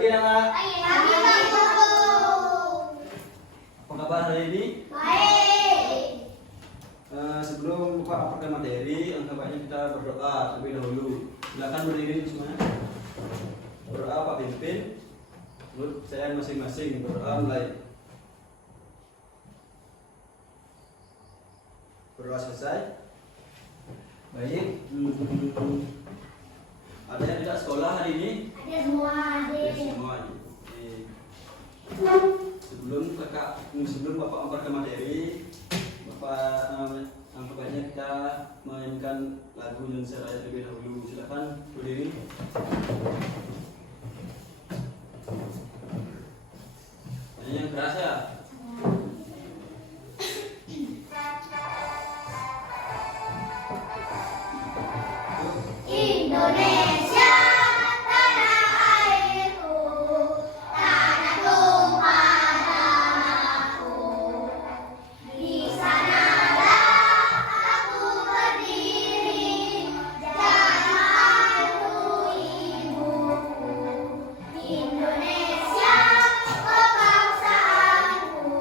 pagi anak. Pagi Pak Guru. Apa kabar hari ini? Baik. Sebelum Bapak amalkan materi, angka baiknya kita berdoa terlebih dahulu. Silakan berdiri semuanya. Berdoa Pak Pimpin. Menurut saya masing-masing berdoa mulai. Berdoa selesai. Baik. Ada yang tidak sekolah hari ini? Ada semua Ada adik. semua. Oke. Sebelum Bapak amalkan materi, Bapak angka baiknya kita mainkan lagu Indonesia Raya terlebih dahulu. Silakan berdiri. Yang keras ya. Indonesia tanah airku, tanah tumpah darahku. Di sanalah aku berdiri, janahanku ibuku. Indonesia, oh bangsaanku,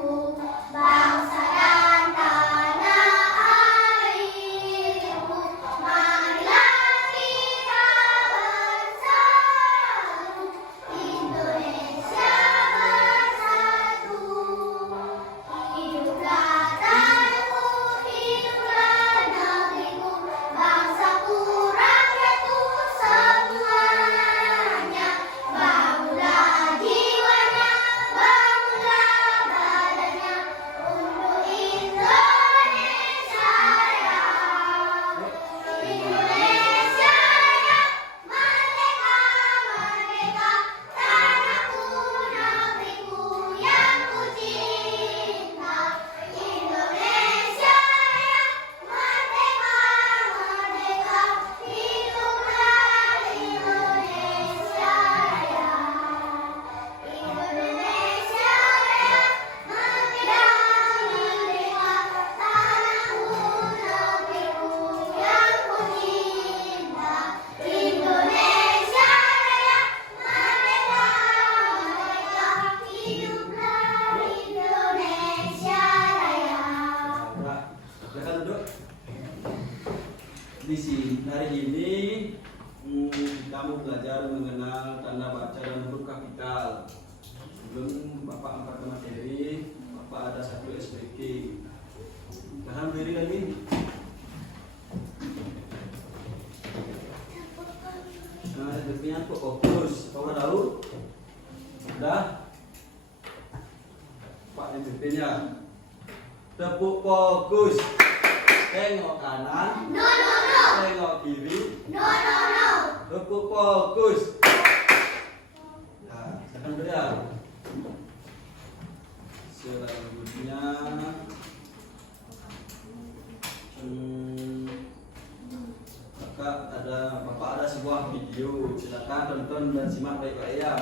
bangsa dan tanah airku. Marilah kita bersatu, Indonesia bersatu. Hiduplah tanahku, hiduplah negeriku, bangsaku, rakyatku semuanya. Bangunlah jiwanya, bangunlah badannya, untuk Indonesia Raya. Indonesia Raya, merdeka, merdeka, tanahku, negeriku yang ku cinta. Indonesia Raya, merdeka, merdeka, hiduplah Indonesia Raya. Indonesia Raya, merdeka, merdeka, tanahku, negeriku yang ku cinta. Indonesia Raya, merdeka, merdeka, hiduplah Indonesia Raya. Nah, silakan duduk. Di sini hari ini kamu belajar mengenal tanda baca dan huruf kapital. Sebelum Bapak angkat materi, Bapak ada satu SPK. Tahan berdiri lagi. Nah, SPK-nya kok fokus. Kamu tahu? Sudah? Pak SPK-nya. Tepuk fokus. Tengok kanan. No, no, no. Tengok kiri. No, no, no. Tepuk fokus. Nah, silakan beliau. Selanjutnya, Bapak ada sebuah video. Silakan tonton dan simak baik-baik ya.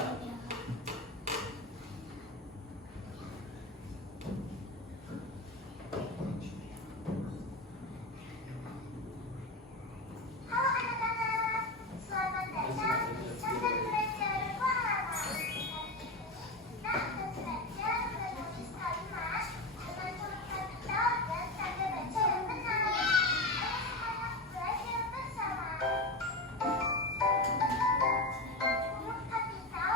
Halo anak-anak, selamat datang di Center Belajar Bahasa. Kita akan belajar menulis kalimat dengan huruf kapital dan tanda baca yang benar. Ayo semangat belajar bersama. Huruf kapital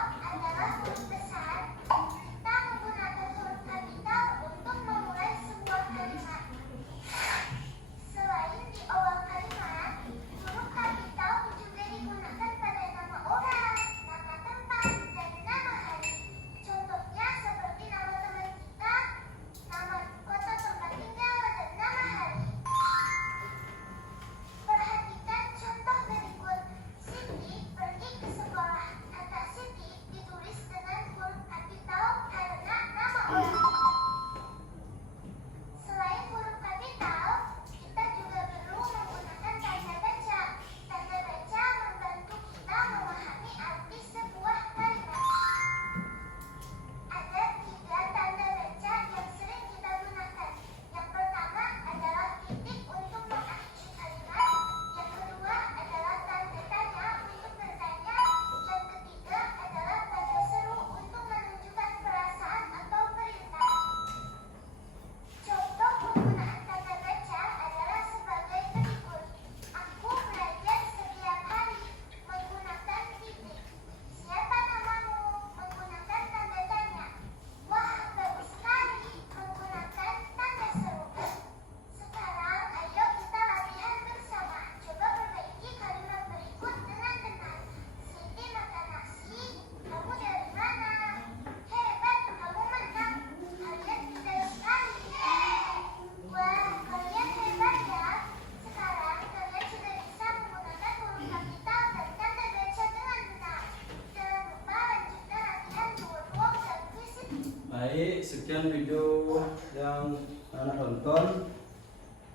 sekian video yang anak tonton.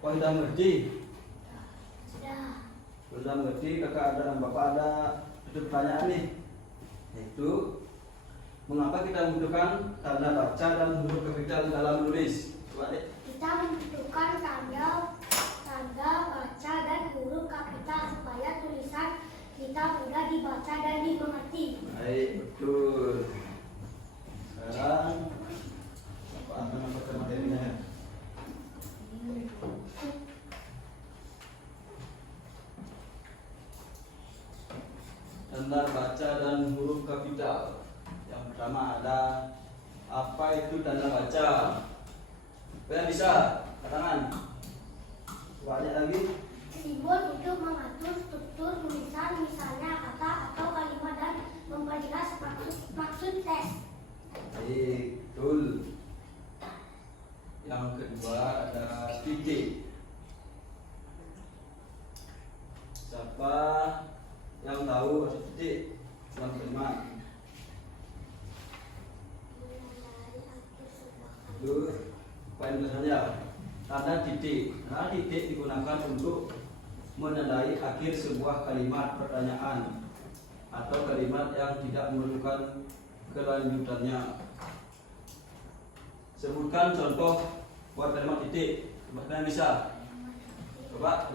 Kau sudah mengerti? Sudah. Sudah mengerti? Kakak ada dan bapak ada itu pertanyaan nih, yaitu mengapa kita membutuhkan tanda baca dan huruf kapital dalam menulis? Coba deh. Kita membutuhkan tanda baca dan huruf kapital supaya tulisan kita mudah dibaca dan dimengerti. Baik, betul. Sekarang bapak akan membaca materinya ya. Tanda baca dan huruf kapital. Yang pertama ada apa itu tanda baca? Siapa yang bisa? Katakan. Banyak lagi. Simbol untuk mengatur struktur tulisan, misalnya kata atau kalimat dan memperjelas maksud teks. Baik, betul. Yang kedua ada titik. Siapa yang tahu arti titik dalam kalimat? Itu poin saja. Tanda titik. Nah, titik digunakan untuk menandai akhir sebuah kalimat pertanyaan atau kalimat yang tidak memerlukan kelanjutannya. Sebutkan contoh buat kalimat titik. Coba bisa. Coba.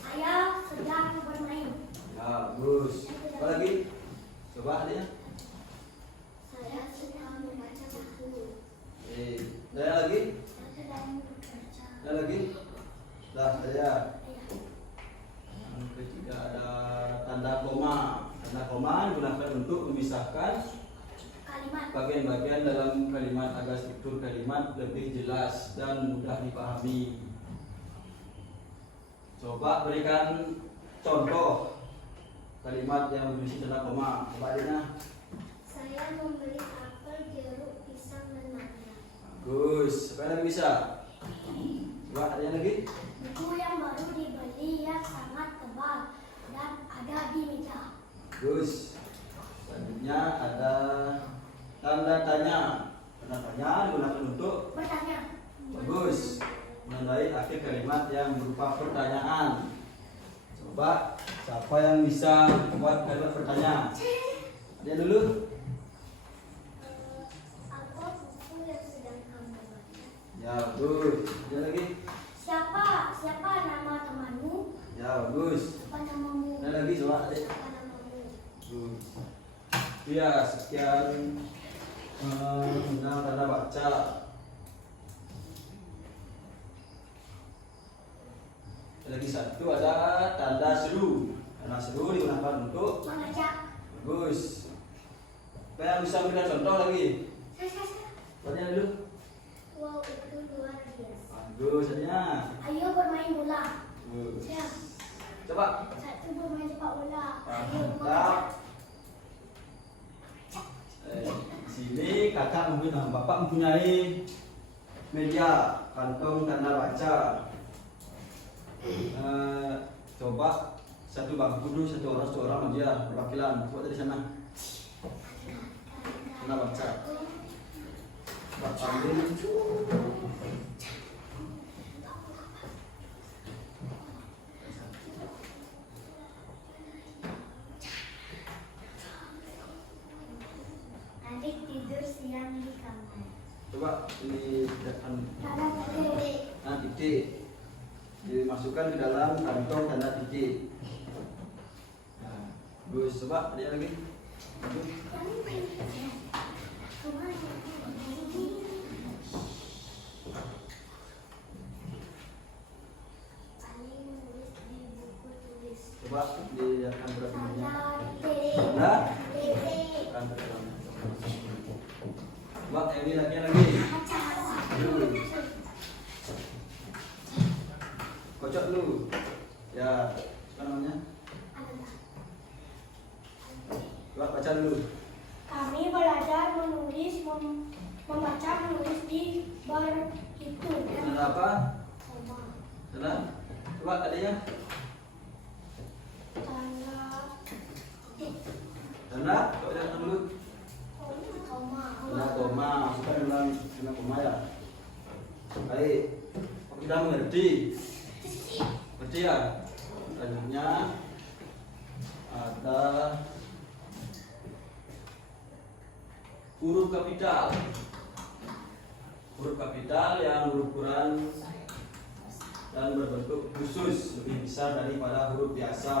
Saya sedang bermain. Ya, bagus. Apa lagi? Coba dia. Saya sedang membaca buku. Saya lagi. Saya sedang bekerja. Ada lagi? Dah, saya. Ya. Yang ketiga ada tanda koma. Tanda koma digunakan untuk memisahkan Kalimat. bagian-bagian dalam kalimat agar struktur kalimat lebih jelas dan mudah dipahami. Coba berikan contoh kalimat yang berisi tanda koma. Coba Dina. Saya membeli apel, jeruk, pisang, dan mangga. Bagus. Siapa yang bisa? Coba ada yang lagi? Buku yang baru dibeli yang sangat tebal dan ada di meja. Bagus. Selanjutnya ada tanda tanya. Tanda tanya digunakan untuk Bertanya. bagus menandai akhir kalimat yang berupa pertanyaan. Coba siapa yang bisa membuat kalimat pertanyaan? Dia dulu. Apa buku yang sedang kamu baca? Ya bagus. Dia lagi. Siapa nama temanmu? Ya bagus. Apa namamu? Dia lagi coba adik. Apa namamu? Bagus. Ya sekian tentang tanda baca. Lagi satu ada tanda seru. Tanda seru digunakan untuk Mengajak. bagus. Apa yang bisa berikan contoh lagi? Saya. Tanya dulu. Wow, itu luar biasa. Bagus aja. Ayo bermain bola. Bagus. Ya. Coba. Satu bermain sepak bola. Ayo Mantap. mengajak. Sini kakak mempunyai, bapak mempunyai meja kantong tanda baca. Coba satu bangku dulu, satu orang aja perwakilan. Coba dari sana. Tanda baca. Bapak panggil. Adik tidur siang di kamar. Coba ini depan. Tanda titik. Nah, titik dimasukkan ke dalam kantong tanda titik. Nah, bagus. Coba ada lagi. Coba dilihatkan berapanya. Tanda. Coba ini lagi. Kocok dulu. Ya, apa namanya? Coba baca dulu. Kami belajar menulis, membaca, menulis di bar itu. Tanda apa? Tanda. Coba adanya. Tanda. Coba lihat dulu. Koma. Tanda koma. Masukkan dalam tanda koma sudah mengerti? Ngerti ya? Selanjutnya ada huruf kapital. Huruf kapital yang berukuran dan berbentuk khusus, lebih besar daripada huruf biasa.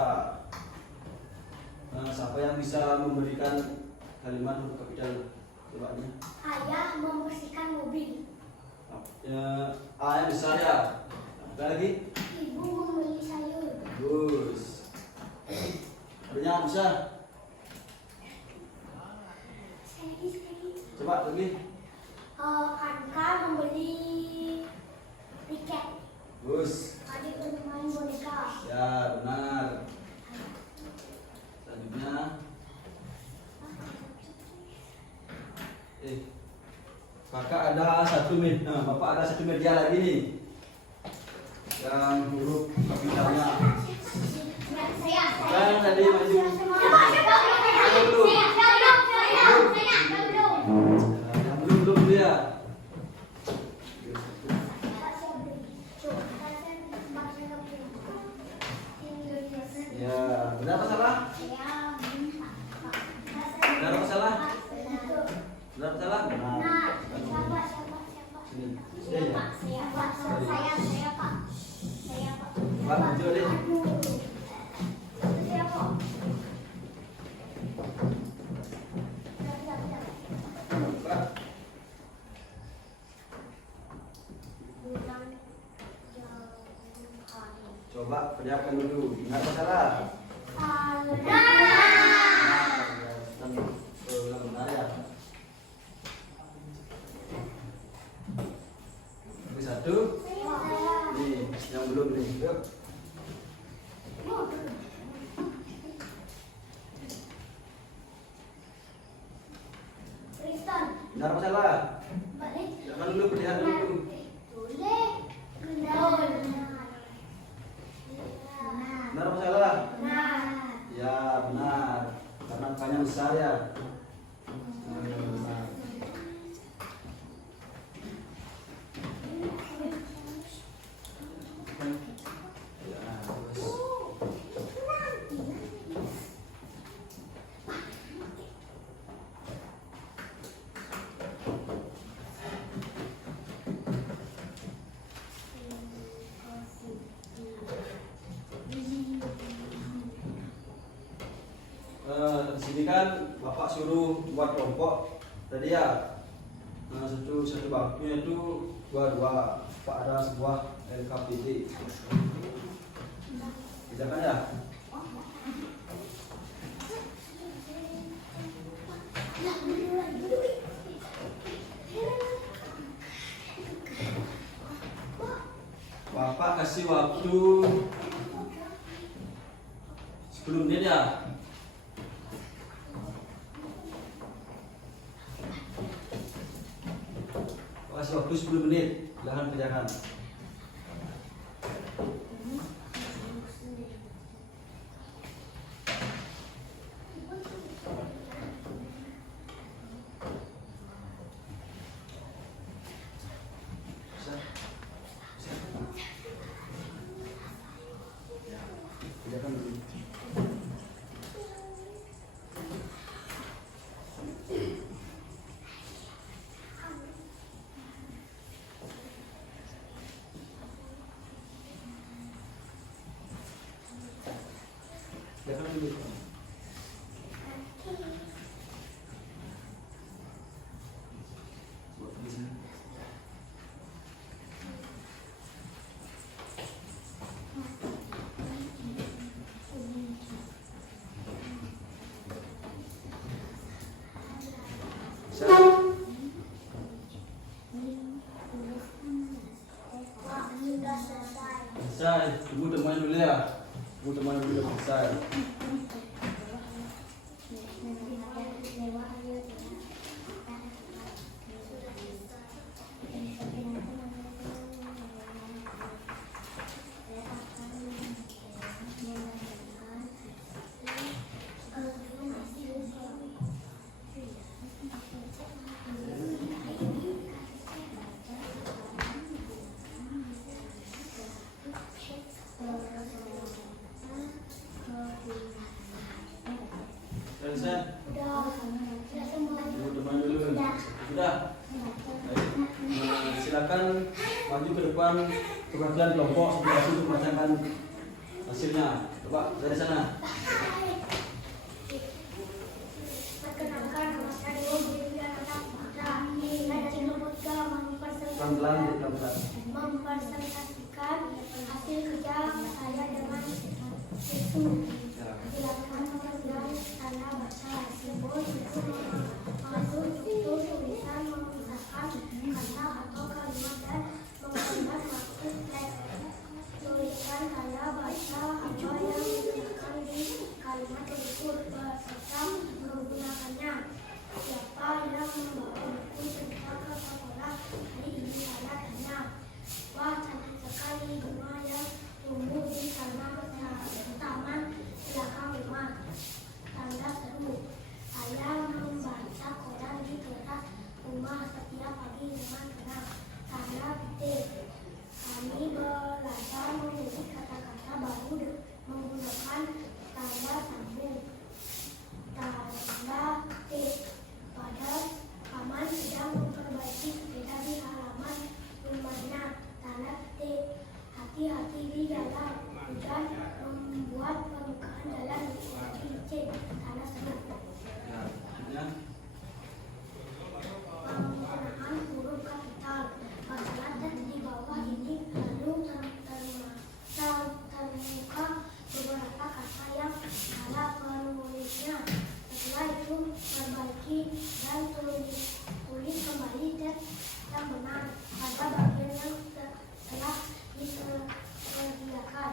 Nah, siapa yang bisa memberikan kalimat huruf kapital? Coba-nya. Ayah membersihkan mobil. A yang besar ya. Ada lagi? Ibu membeli sayur. Bagus. Adanya besar. Coba lagi. Anka membeli tiket. Bagus. Adik bermain boneka. Ya, benar. Selanjutnya. Kakak ada satu Bapak ada satu media lagi nih. Yang huruf kapitalnya. Yang tadi maju. Yang belum dia. Ya, benar apa salah? Benar apa salah? Benar apa salah? Benar. Sini. Sini ya. Pak, maju deh. Pak. Coba kerjakan dulu. Benar apa salah? Benar ya. Ini satu. Nih, yang belum nih. Yuk. Benar apa salah? Jangan dulu, lihat dulu. Benar apa salah? Ya, benar. Karena angkanya besar ya. Benar. Di sini kan Bapak suruh buat kelompok tadi ya. Nah, satu bangkunya itu dua. Pak ada sebuah LKPD. Tidak kan ya? Bapak kasih waktu 10 menit ya. Kasih waktu 10 menit, silahkan kerjakan. Kerjakan dulu. Kerjakan dulu. Buat di sini. Selesai, tunggu teman dulu ya. Tunggu teman dulu selesai. mohon perwakilan kelompok sebelah untuk membacakan hasilnya. Coba dari sana. Perkenalkan, nama saya Dewa Budianata Putra. Saya dari kelompok 3 Pelan-pelan. mempresentasikan hasil kerja saya dengan itu. Silakan mengenal tanda baca simbol itu mengatur struktur tulisan, memisahkan kata atau kalimat dan menggunakan maksud teks. Tulisan tanda baca apa yang digunakan di kalimat berikut beserta menggunakannya. Siapa yang membawa buku cerita ke sekolah hari ini? Saya tanya. Wah, cantik sekali bunga yang tumbuh di taman belakang rumah. Tanda seru. Saya membaca koran di teras rumah setiap pagi dengan tenang. Tanda titik. Kami belajar menulis kata-kata baru menggunakan tanda sambung. Tanda titik. Pada paman sedang memperbaiki sepeda di halaman rumahnya. Tanda titik. Hati-hati di jalan. Hujan membuat permukaan jalan menjadi licin. Tanda seru. Penggunaan huruf kapital. Masalah teks di bawah ini lalu termuka beberapa kata yang salah penulisnya. Setelah itu perbaiki dan tulis kembali teks yang benar pada bagian yang telah disediakan.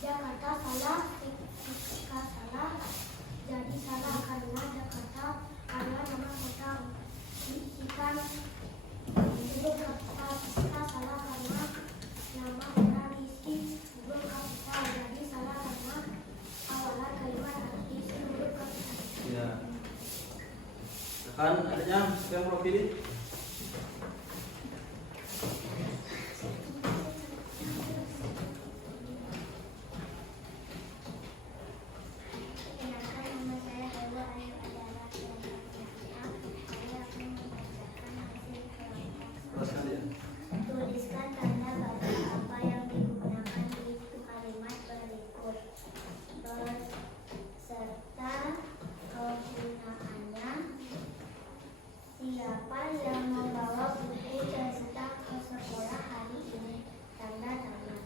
Jakarta salah, ketika salah jadi salah karena Jakarta adalah nama kota. Isikan huruf kapital salah karena nama kota diisi huruf kapital, jadi salah karena awalan kalimat harus diisi huruf kapital. Ya. Akan adanya siapa yang mewakili? Perkenalkan, nama saya Dewa Ayu Adara. Saya akan membacakan hasil kelompok. Teruskan dia. Tuliskan tanda baca apa yang digunakan di kalimat berikut beserta kegunaannya. Siapa yang membawa buku cerita ke sekolah hari ini? Tanda tangan.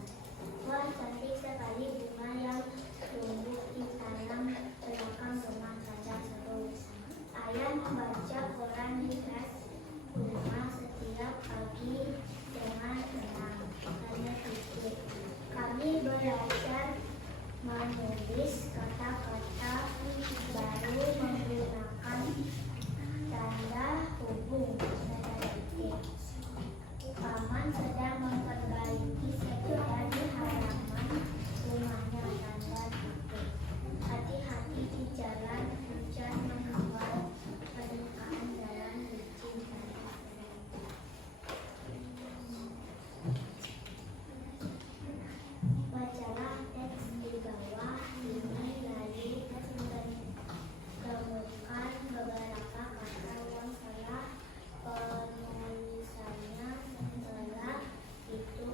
Wah, cantik sekali bunga yang tumbuh di tanam belakang rumah. Tanda seru. Ayah membaca koran di kelas rumah setiap pagi dengan tenang. Tanda titik. Kami belajar menulis kata-kata baru menggunakan tanda hubung. Tanda titik. Paman sedang memperbaiki sepeda di halaman rumahnya. Tanda titik. Hati-hati di jalan, hujan membuat permukaan jalan licin. Tanda titik. Bacalah teks di bawah ini lalu temukan beberapa kata yang salah penulisannya. Setelah itu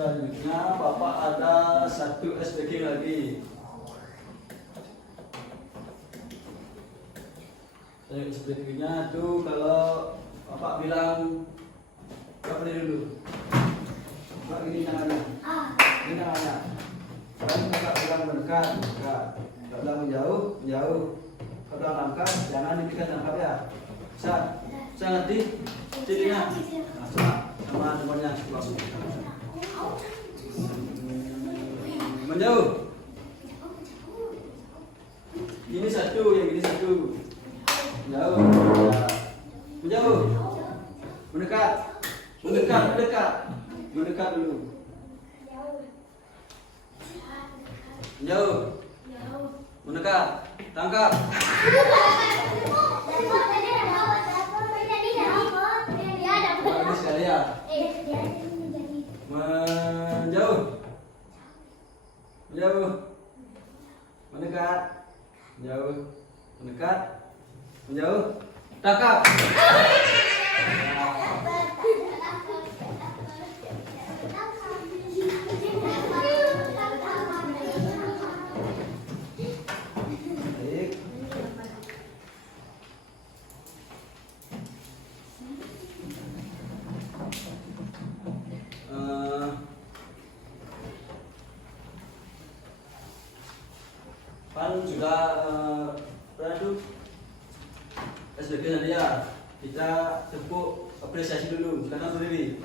Selanjutnya Bapak ada satu SPK lagi. SPK-nya tuh kalau Bapak bilang Bapak beli dulu. Bapak ini tangannya. Ini tangannya. Kalau Bapak bilang mendekat, mendekat. Kalau bilang menjauh, menjauh. Kalau bilang angkat, jangan dipikat angkat ya. Bisa? Bisa ngerti? Jadinya. Nah, coba sama temannya. Menjauh. Ini satu, yang ini satu. Menjauh. Ya. Menjauh. Mendekat. Mendekat, mendekat. Mendekat dulu. Menjauh. Mendekat. Tangkap. Bagus sekali ya. Menjauh. Menjauh. Mendekat. Menjauh. Mendekat. Menjauh. Tangkap. Baik. Pan sudah beradu SBK tadi ya. Kita tepuk apresiasi dulu karena berdiri.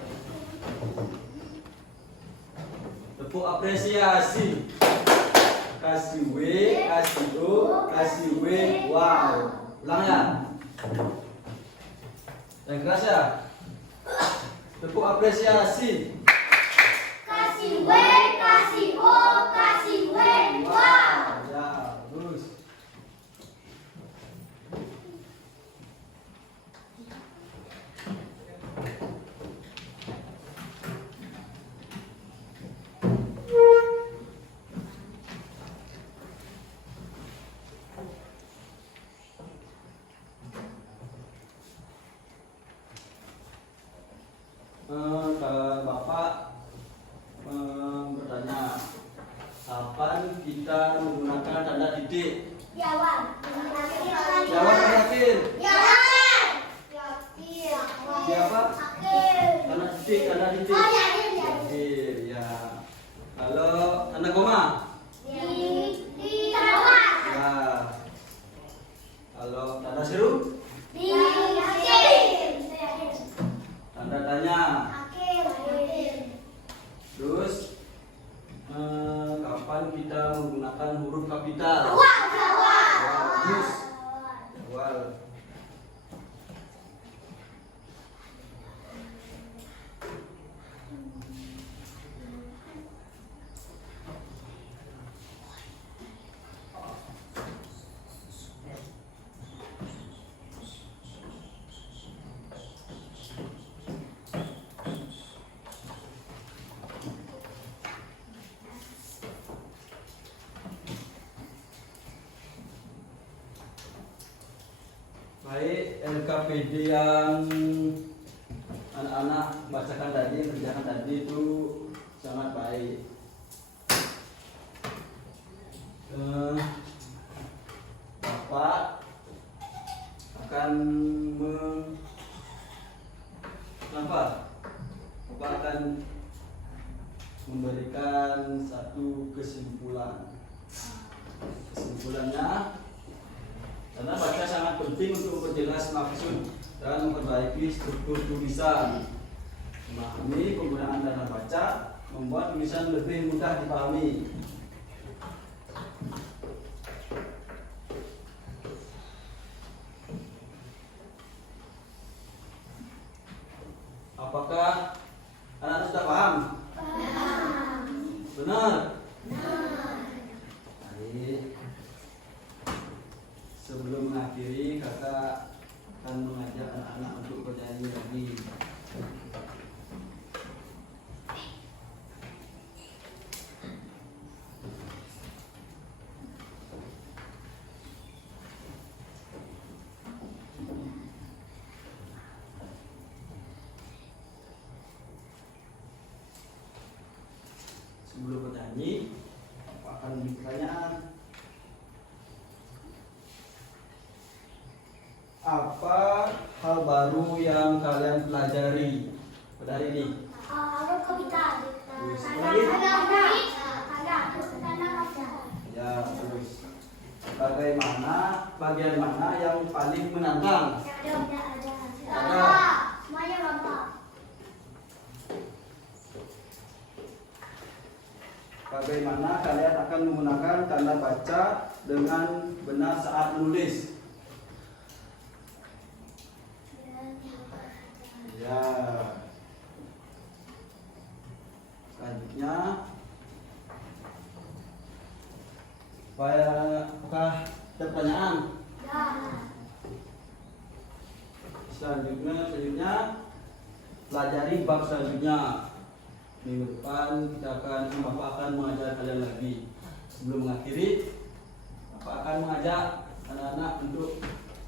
Tepuk apresiasi. Kasih W, kasih O, kasih W. Wow. Ulang ya. Yang keras ya. Tepuk apresiasi. Kasih W, kasih O, kasih W. Wow. Ya, bagus. Bapak bertanya, kapan kita menggunakan tanda titik? Jawab. Jawab terakhir. Jawab. Siapa? Akhir. Tanda titik, tanda titik. Oh, ya, ya, ya. Akhir, ya. Kalau tanda koma? Di bawah. Ya. Kalau tanda seru? Di akhir. Tanda tanya. Akhir. Terus kapan kita menggunakan huruf kapital? Bagus. Awal. Baik, LKPD yang anak-anak bacakan tadi, kerjakan tadi itu sangat baik. Bapak akan Bapak akan memberikan satu kesimpulan. Kesimpulannya, karena baca sangat penting untuk memperjelas maksud dan memperbaiki struktur tulisan. Memahami penggunaan tanda baca membuat tulisan lebih mudah dipahami. Apakah anak-anak sudah paham? Benar? Baik. Sebelum mengakhiri, kakak akan mengajak anak-anak untuk bernyanyi lagi. sebelum bernyanyi, Bapak akan memberi pertanyaan. Apa hal baru yang kalian pelajari pada hari ini? Ya, terus bagian mana yang paling menantang? Bagaimana kalian akan menggunakan tanda baca dengan benar saat menulis? Ya. Selanjutnya, apakah ada pertanyaan? Selanjutnya pelajari bab selanjutnya. Minggu depan Bapak akan mengajar kalian lagi. Sebelum mengakhiri, Bapak akan mengajak anak-anak untuk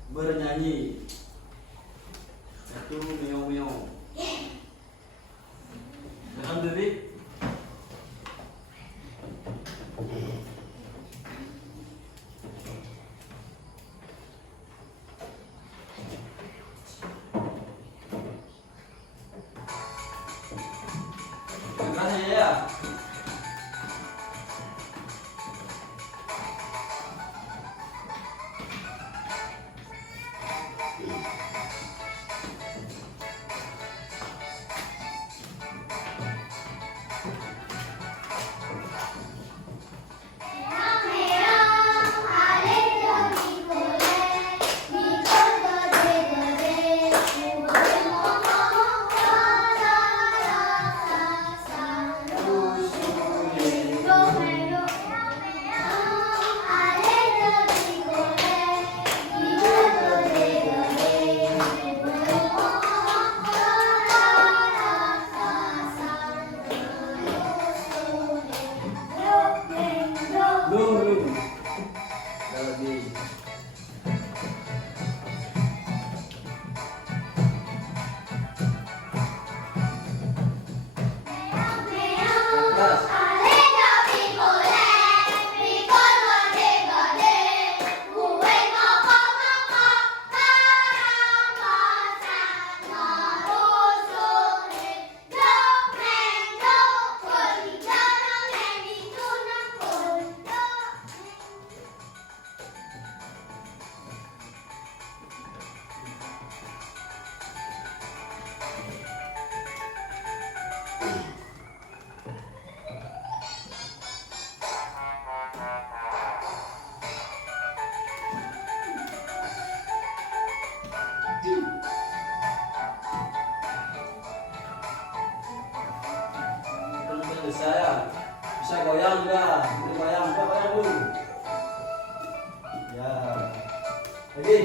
bernyanyi. Satu meong-meong. Paham diri? Makanya ya. Belum. Ada lagi. Kelas. Bisa goyang juga, goyang dulu. Ya, lagi.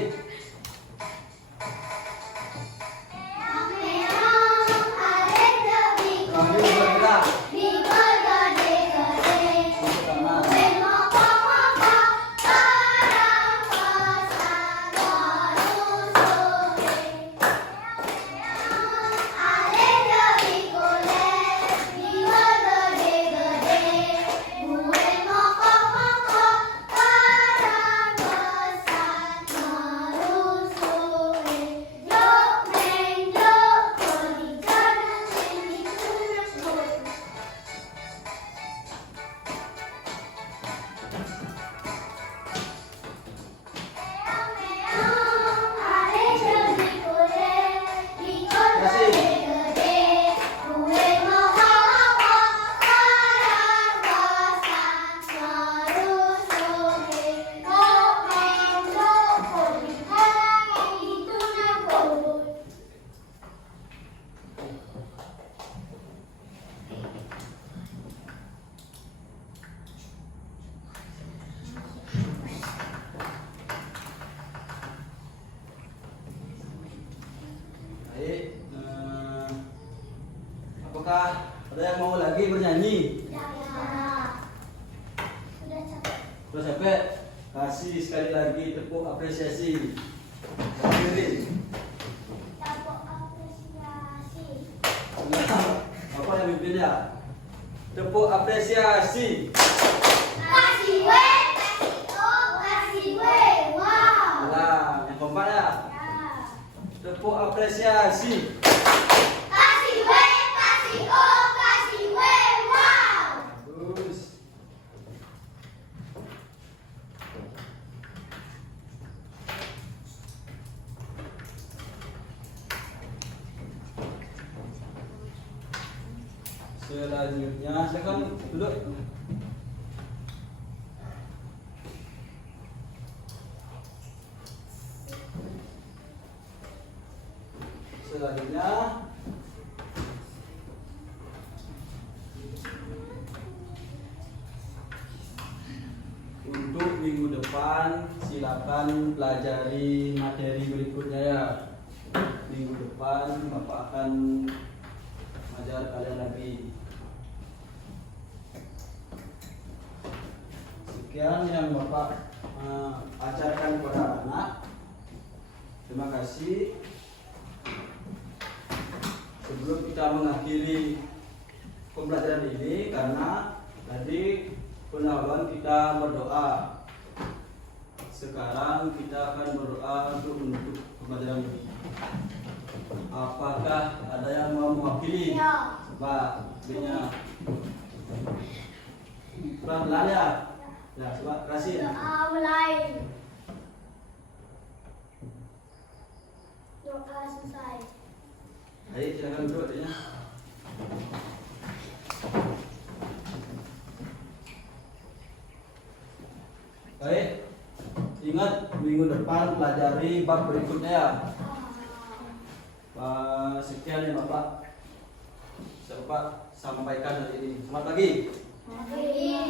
Apakah ada yang mau lagi bernyanyi? Sudah capek? Kasih sekali lagi tepuk apresiasi. Berdiri. Tepuk apresiasi. Bapak yang mimpin ya? Tepuk apresiasi. Kasih W, kasih O, kasih W. Wow. Nah, yang keempat ya. Tepuk apresiasi. Kasih W, kasih O, kasih W. Wow. Bagus. Selanjutnya, silakan duduk. Selanjutnya, untuk minggu depan silakan pelajari materi berikutnya ya. Minggu depan Bapak akan ajar kalian lagi. Sekian yang Bapak ajarkan kepada anak. Terima kasih. Sebelum kita mengakhiri pembelajaran ini, karena tadi pendahuluan kita berdoa. Sekarang kita akan berdoa untuk menutup pembelajaran ini. Apakah ada yang mau mewakili? Ya. Coba B-nya pelan-pelan ya. Ya, coba kasih. Doa mulai. Doa selesai. Ayo silakan duduk ya. Baik. Ingat minggu depan pelajari bab berikutnya ya. Sekian ya Bapak. Bapak sampaikan hari ini. Selamat pagi. Pagi.